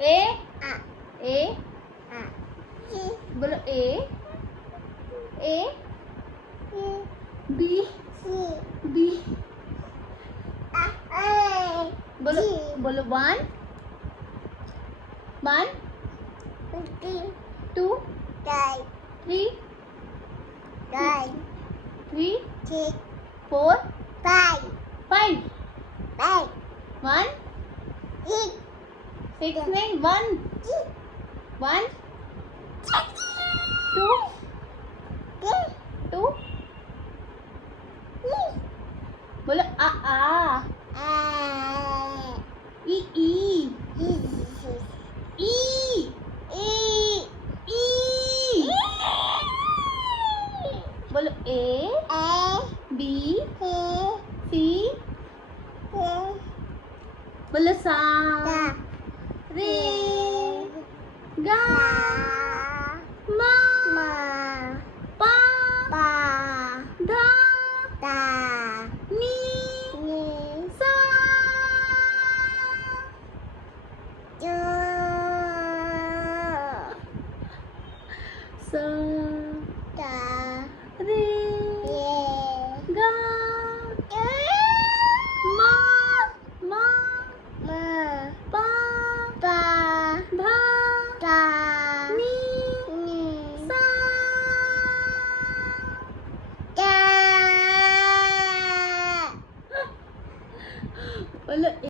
A A बोलो A A B B बोलो बोलो 1 1 2 3 3 4 5 1 6 नहीं 1 1 2